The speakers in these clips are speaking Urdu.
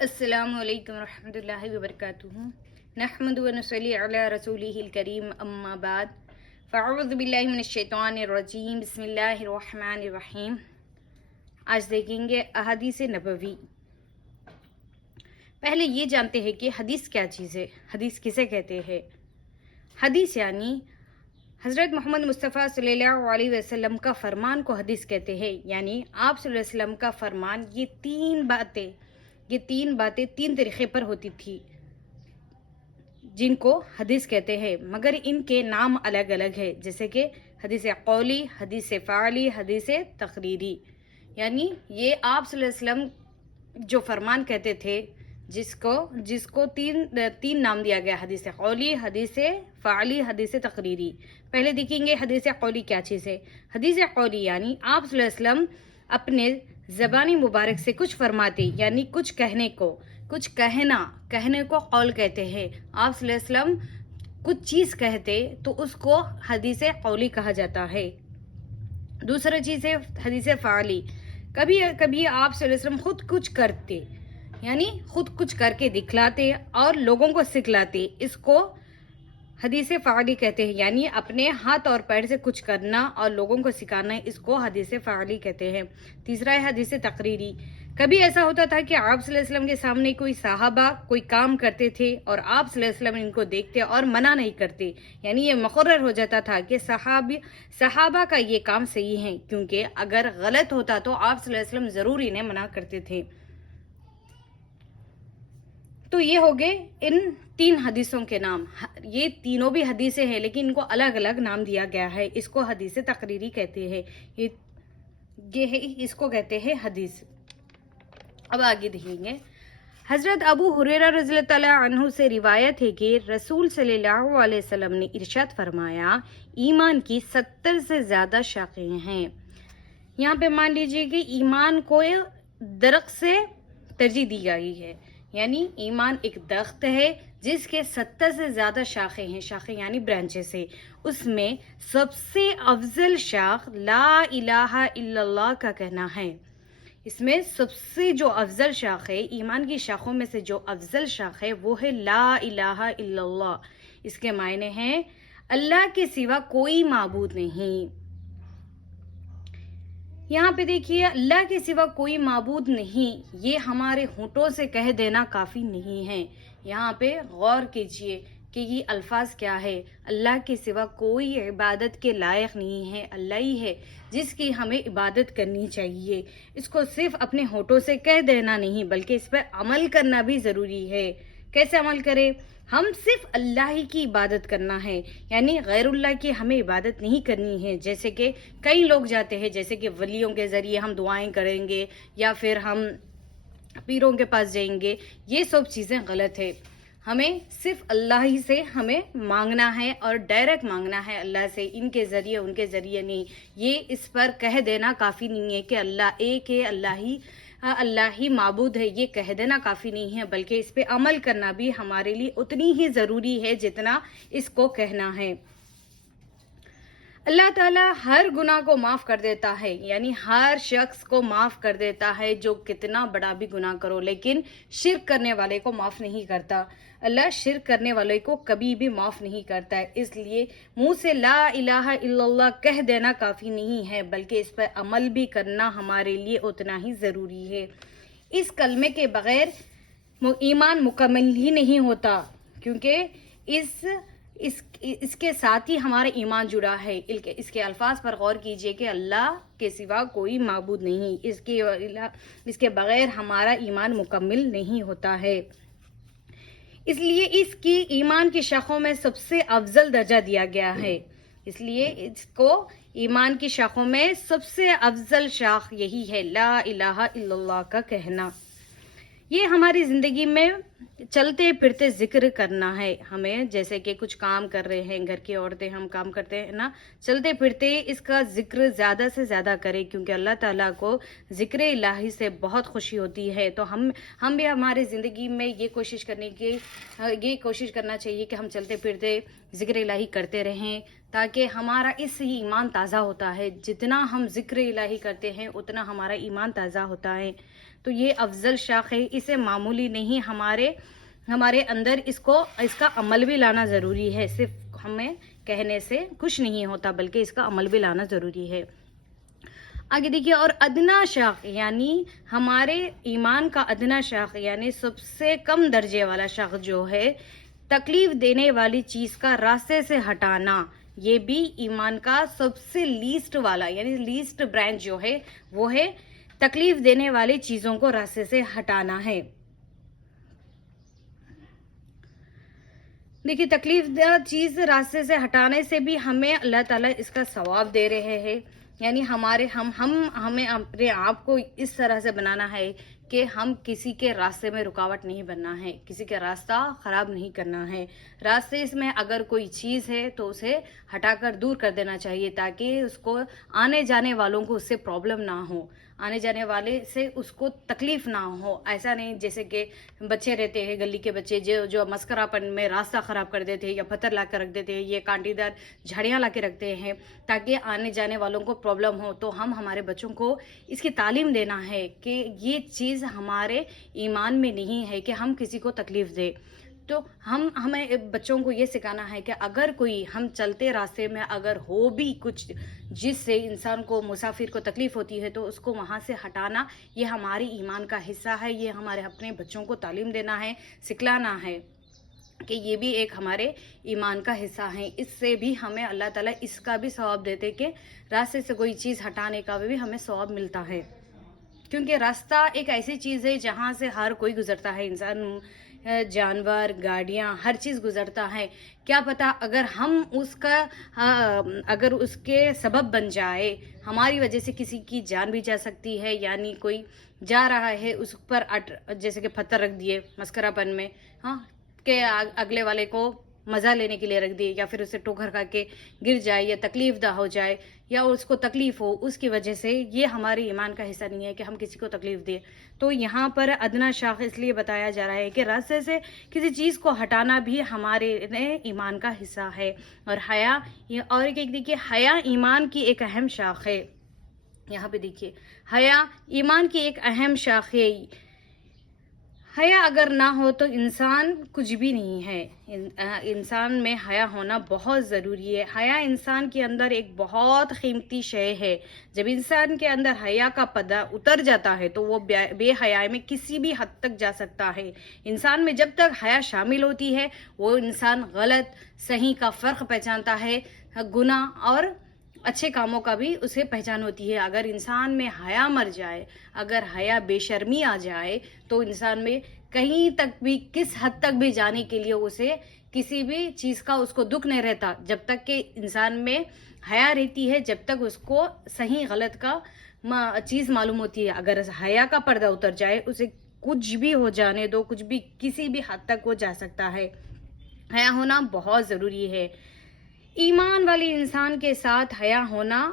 السلام علیکم ورحمۃ اللہ وبرکاتہ نحمد و نصلی علی رسولہ الکریم اما بعد فاعوذ باللہ من الشیطان الرجیم بسم اللہ الرحمن الرحیم۔ آج دیکھیں گے احادیث نبوی۔ پہلے یہ جانتے ہیں کہ حدیث کیا چیز ہے، حدیث کسے کہتے ہیں۔ حدیث یعنی حضرت محمد مصطفیٰ صلی اللہ علیہ وسلم کا فرمان کو حدیث کہتے ہیں، یعنی آپ صلی اللہ علیہ وسلم کا فرمان یہ تین باتیں تین طریقے پر ہوتی تھی جن کو حدیث کہتے ہیں، مگر ان کے نام الگ الگ ہے، جیسے کہ حدیث قولی، حدیث فعلی، حدیث تقریری۔ یعنی یہ آپ صلی اللہ علیہ وسلم جو فرمان کہتے تھے جس کو تین نام دیا گیا، حدیث قولی، حدیث فعلی، حدیث تقریری۔ پہلے دیکھیں گے حدیث قولی کیا چیز ہے۔ حدیث قولی یعنی آپ صلی اللہ علیہ وسلم اپنے زبانی مبارک سے کچھ فرماتے، یعنی کچھ کہنے کو قول کہتے ہیں۔ آپ صلی اللہ علیہ وسلم کچھ چیز کہتے تو اس کو حدیث قولی کہا جاتا ہے۔ دوسرا چیز ہے حدیث فعلی، کبھی کبھی آپ صلی اللہ علیہ وسلم خود کچھ کرتے، یعنی خود کچھ کر کے دکھلاتے اور لوگوں کو سکھلاتے، اس کو حدیث فعلی کہتے ہیں، یعنی اپنے ہاتھ اور پیر سے کچھ کرنا اور لوگوں کو سکھانا، اس کو حدیث فعلی کہتے ہیں۔ تیسرا ہے حدیث تقریری، کبھی ایسا ہوتا تھا کہ آپ صلی اللہ علیہ وسلم کے سامنے کوئی صحابہ کوئی کام کرتے تھے اور آپ صلی اللہ علیہ وسلم ان کو دیکھتے اور منع نہیں کرتے، یعنی یہ مقرر ہو جاتا تھا کہ صحابہ کا یہ کام صحیح ہے، کیونکہ اگر غلط ہوتا تو آپ صلی اللہ علیہ وسلم ضرور انہیں منع کرتے تھے۔ تو یہ ہو گئے ان تین حدیثوں کے نام۔ یہ تینوں بھی حدیثیں ہیں لیکن ان کو الگ الگ نام دیا گیا ہے۔ اس کو حدیث تقریری کہتے ہیں، اس کو کہتے ہیں حدیث۔ اب آگے دیکھیں گے، حضرت ابو ہریرہ رضی اللہ تعالیٰ عنہ سے روایت ہے کہ رسول صلی اللہ علیہ وسلم نے ارشاد فرمایا، ایمان کی 70 سے زیادہ شاخیں ہیں۔ یہاں پہ مان لیجئے کہ ایمان کو درخت سے ترجیح دی گئی ہے، یعنی ایمان ایک درخت ہے جس کے 70 سے زیادہ شاخیں ہیں، شاخیں یعنی برانچز ہے۔ اس میں سب سے افضل شاخ لا الہ الا اللہ کا کہنا ہے۔ اس میں سب سے جو افضل شاخ ہے، ایمان کی شاخوں میں سے جو افضل شاخ ہے وہ ہے لا الہ الا اللہ۔ اس کے معنی ہیں اللہ کے سوا کوئی معبود نہیں۔ یہاں پہ دیکھیے، اللہ کے سوا کوئی معبود نہیں، یہ ہمارے ہونٹوں سے کہہ دینا کافی نہیں ہے۔ یہاں پہ غور کیجئے کہ یہ الفاظ کیا ہے۔ اللہ کے سوا کوئی عبادت کے لائق نہیں ہے، اللہ ہی ہے جس کی ہمیں عبادت کرنی چاہیے۔ اس کو صرف اپنے ہونٹوں سے کہہ دینا نہیں بلکہ اس پر عمل کرنا بھی ضروری ہے۔ کیسے عمل کرے؟ ہم صرف اللہ ہی کی عبادت کرنا ہے، یعنی غیر اللہ کی ہمیں عبادت نہیں کرنی ہے۔ جیسے کہ کئی لوگ جاتے ہیں، جیسے کہ ولیوں کے ذریعے ہم دعائیں کریں گے یا پھر ہم پیروں کے پاس جائیں گے، یہ سب چیزیں غلط ہے۔ ہمیں صرف اللہ ہی سے ہمیں مانگنا ہے اور ڈائریکٹ مانگنا ہے اللہ سے، ان کے ذریعے نہیں۔ یہ اس پر کہہ دینا کافی نہیں ہے کہ اللہ ایک ہے، اللہ ہی معبود ہے، یہ کہہ دینا کافی نہیں ہے، بلکہ اس پہ عمل کرنا بھی ہمارے لیے اتنی ہی ضروری ہے جتنا اس کو کہنا ہے۔ اللہ تعالیٰ ہر گناہ کو معاف کر دیتا ہے، یعنی ہر شخص کو معاف کر دیتا ہے جو کتنا بڑا بھی گناہ کرو، لیکن شرک کرنے والے کو معاف نہیں کرتا۔ اللہ شرک کرنے والے کو کبھی بھی معاف نہیں کرتا ہے، اس لیے منہ سے لا الہ الا اللہ کہہ دینا کافی نہیں ہے بلکہ اس پر عمل بھی کرنا ہمارے لیے اتنا ہی ضروری ہے۔ اس کلمے کے بغیر ایمان مکمل ہی نہیں ہوتا، کیونکہ اس کے ساتھ ہی ہمارا ایمان جڑا ہے۔ اس کے الفاظ پر غور کیجئے کہ اللہ کے سوا کوئی معبود نہیں، اس کے بغیر ہمارا ایمان مکمل نہیں ہوتا ہے۔ اس لیے اس کی ایمان کی شاخوں میں سب سے افضل درجہ دیا گیا ہے، اس لیے اس کو ایمان کی شاخوں میں سب سے افضل شاخ یہی ہے، لا الہ الا اللہ کا کہنا۔ یہ ہماری زندگی میں چلتے پھرتے ذکر کرنا ہے ہمیں، جیسے کہ کچھ کام کر رہے ہیں، گھر کی عورتیں ہم کام کرتے ہیں نا، چلتے پھرتے اس کا ذکر زیادہ سے زیادہ کریں، کیونکہ اللہ تعالیٰ کو ذکر الہی سے بہت خوشی ہوتی ہے۔ تو ہم بھی ہماری زندگی میں یہ کوشش کرنا چاہیے کہ ہم چلتے پھرتے ذکر الہی کرتے رہیں، تاکہ ہمارا اس ہی ایمان تازہ ہوتا ہے۔ جتنا ہم ذکر الہی کرتے ہیں اتنا ہمارا ایمان تازہ ہوتا ہے۔ تو یہ افضل شاخ ہے، اسے معمولی نہیں، ہمارے اندر اس کا عمل بھی لانا ضروری ہے. صرف ہمیں کہنے سے کچھ نہیں ہوتا بلکہ اس کا عمل بھی لانا ضروری ہے. آگے دیکھیے، اور ادنا شاخ یعنی ہمارے ایمان کا ادنا شاخ یعنی سب سے کم درجے والا شاخ جو ہے، تکلیف دینے والی چیز کا راستے سے ہٹانا، یہ بھی ایمان کا سب سے لیسٹ والا یعنی لیسٹ برانچ جو ہے وہ ہے تکلیف دینے والی چیزوں کو راستے سے ہٹانا ہے. دیکھیے، تکلیف دہ چیز راستے سے ہٹانے سے بھی ہمیں اللہ تعالیٰ اس کا ثواب دے رہے ہیں. یعنی ہمیں اپنے آپ کو اس طرح سے بنانا ہے کہ ہم کسی کے راستے میں رکاوٹ نہیں بننا ہے، کسی کے راستہ خراب نہیں کرنا ہے. راستے میں اگر کوئی چیز ہے تو اسے ہٹا کر دور کر دینا چاہیے تاکہ اس کو آنے جانے والوں کو اس سے پرابلم نہ ہو، آنے جانے والے سے اس کو تکلیف نہ ہو. ایسا نہیں جیسے کہ بچے رہتے ہیں، گلی کے بچے جو مسکرہ پن میں راستہ خراب کر دیتے ہیں یا پتھر لا کر رکھ دیتے ہیں، یہ کانٹی دار جھاڑیاں لا کے رکھتے ہیں تاکہ آنے جانے والوں کو پرابلم ہو. تو ہمارے بچوں کو اس کی تعلیم دینا ہے کہ یہ چیز ہمارے ایمان میں نہیں ہے کہ ہم کسی کو تکلیف دیں. تو ہمیں بچوں کو یہ سکھانا ہے کہ اگر کوئی ہم چلتے راستے میں اگر ہو بھی کچھ جس سے انسان کو مسافر کو تکلیف ہوتی ہے تو اس کو وہاں سے ہٹانا یہ ہماری ایمان کا حصہ ہے. یہ ہمارے اپنے بچوں کو تعلیم دینا ہے، سکھلانا ہے کہ یہ بھی ایک ہمارے ایمان کا حصہ ہے. اس سے بھی ہمیں اللہ تعالیٰ اس کا بھی ثواب دیتے کہ راستے سے کوئی چیز ہٹانے کا بھی ہمیں ثواب ملتا ہے. کیونکہ راستہ ایک ایسی چیز ہے جہاں سے ہر کوئی گزرتا ہے، انسان، جانور، گاڑیاں، ہر چیز گزرتا ہے. کیا پتا اگر اس کے سبب بن جائے، ہماری وجہ سے کسی کی جان بھی جا سکتی ہے. یعنی کوئی جا رہا ہے اس پر جیسے کہ پتھر رکھ دیے مسکرہ پن میں، کہ اگلے والے کو مزہ لینے کے لیے رکھ دیے، یا پھر اسے ٹوکر کھا کے گر جائے یا تکلیف دہ ہو جائے یا اس کو تکلیف ہو، اس کی وجہ سے یہ ہمارے ایمان کا حصہ نہیں ہے کہ ہم کسی کو تکلیف دیں. تو یہاں پر ادنا شاخ اس لیے بتایا جا رہا ہے کہ راستے سے کسی چیز کو ہٹانا بھی ہمارے ایمان کا حصہ ہے. اور حیا، اور ایک دیکھیے، حیا ایمان کی ایک اہم شاخ ہے. یہاں پہ دیکھیے، حیا ایمان کی ایک اہم شاخ ہے. حیا اگر نہ ہو تو انسان کچھ بھی نہیں ہے. انسان میں حیا ہونا بہت ضروری ہے. حیا انسان کے اندر ایک بہت قیمتی شے ہے. جب انسان کے اندر حیا کا پردہ اتر جاتا ہے تو وہ بے حیائی میں کسی بھی حد تک جا سکتا ہے. انسان میں جب تک حیا شامل ہوتی ہے وہ انسان غلط صحیح کا فرق پہچانتا ہے، گناہ اور اچھے کاموں کا بھی اسے پہچان ہوتی ہے. اگر انسان میں حیا مر جائے، اگر حیا بے شرمی آ جائے تو انسان میں کہیں تک بھی، کس حد تک بھی جانے کے لیے اسے کسی بھی چیز کا اس کو دکھ نہیں رہتا. جب تک کہ انسان میں حیا رہتی ہے، جب تک اس کو صحیح غلط کا چیز معلوم ہوتی ہے. اگر حیا کا پردہ اتر جائے، اسے کچھ بھی ہو جانے دو، کچھ بھی کسی بھی حد تک وہ جا سکتا ہے. حیا ہونا بہت ضروری ہے. ایمان والی انسان کے ساتھ حیا ہونا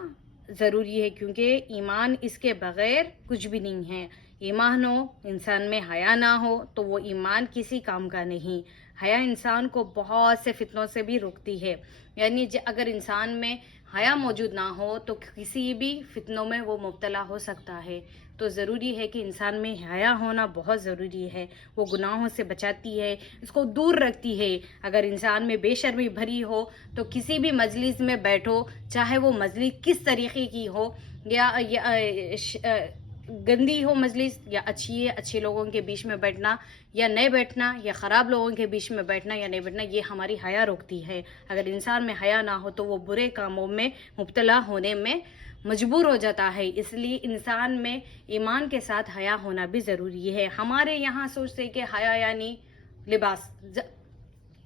ضروری ہے کیونکہ ایمان اس کے بغیر کچھ بھی نہیں ہے. ایمان ہو، انسان میں حیا نہ ہو تو وہ ایمان کسی کام کا نہیں. حیا انسان کو بہت سے فتنوں سے بھی روکتی ہے. یعنی اگر انسان میں حیا موجود نہ ہو تو کسی بھی فتنوں میں وہ مبتلا ہو سکتا ہے. تو ضروری ہے کہ انسان میں حیا ہونا بہت ضروری ہے. وہ گناہوں سے بچاتی ہے، اس کو دور رکھتی ہے. اگر انسان میں بے شرمی بھری ہو تو کسی بھی مجلس میں بیٹھو، چاہے وہ مجلس کس طریقے کی ہو، یا گندی ہو مجلس یا اچھی ہے، اچھے لوگوں کے بیچ میں بیٹھنا یا نہیں بیٹھنا، یا خراب لوگوں کے بیچ میں بیٹھنا یا نہیں بیٹھنا، یہ ہماری حیا روکتی ہے. اگر انسان میں حیا نہ ہو تو وہ برے کاموں میں مبتلا ہونے میں مجبور ہو جاتا ہے. اس لیے انسان میں ایمان کے ساتھ حیا ہونا بھی ضروری ہے. ہمارے یہاں سوچتے کہ حیا یعنی لباس،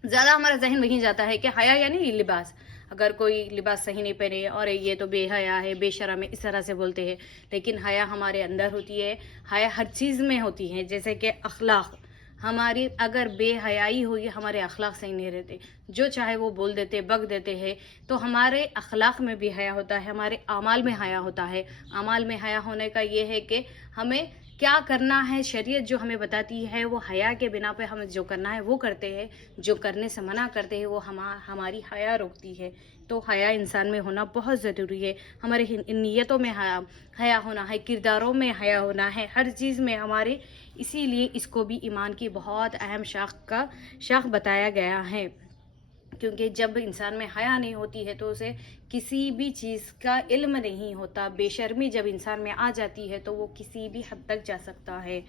زیادہ ہمارا ذہن وہیں جاتا ہے کہ حیا یعنی لباس. اگر کوئی لباس صحیح نہیں پہنے اور یہ تو بے حیا ہے، بے شرم ہے، اس طرح سے بولتے ہیں. لیکن حیا ہمارے اندر ہوتی ہے. حیا ہر چیز میں ہوتی ہے. جیسے کہ اخلاق، ہماری اگر بے حیائی ہوئی، ہمارے اخلاق صحیح نہیں رہتے، جو چاہے وہ بول دیتے، بک دیتے ہیں، تو ہمارے اخلاق میں بھی حیا ہوتا ہے، ہمارے اعمال میں حیا ہوتا ہے. اعمال میں حیا ہونے کا یہ ہے کہ ہمیں کیا کرنا ہے شریعت جو ہمیں بتاتی ہے وہ حیا کے بنا پہ ہمیں جو کرنا ہے وہ کرتے ہیں، جو کرنے سے منع کرتے ہیں وہ ہماری حیا روکتی ہے. تو حیا انسان میں ہونا بہت ضروری ہے. ہمارے نیتوں میں حیا ہونا ہے، کرداروں میں حیا ہونا ہے، ہر چیز میں ہمارے. اسی لیے اس کو بھی ایمان کی بہت اہم شاخ بتایا گیا ہے. کیونکہ جب انسان میں حیا نہیں ہوتی ہے تو اسے کسی بھی چیز کا علم نہیں ہوتا. بے شرمی جب انسان میں آ جاتی ہے تو وہ کسی بھی حد تک جا سکتا ہے.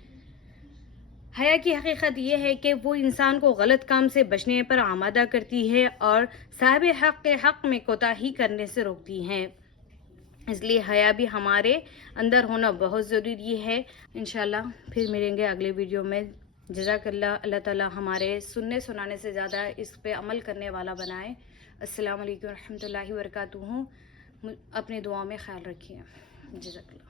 حیا کی حقیقت یہ ہے کہ وہ انسان کو غلط کام سے بچنے پر آمادہ کرتی ہے اور صاحب حق کے حق میں کوتاہی کرنے سے روکتی ہے. اس لیے حیا بھی ہمارے اندر ہونا بہت ضروری ہے. انشاءاللہ پھر ملیں گے اگلے ویڈیو میں. جزاک اللہ. اللہ تعالیٰ ہمارے سننے سنانے سے زیادہ اس پہ عمل کرنے والا بنائے. السلام علیکم ورحمۃ اللہ وبرکاتہ. اپنے دعاؤں میں خیال رکھیے. جزاک اللہ.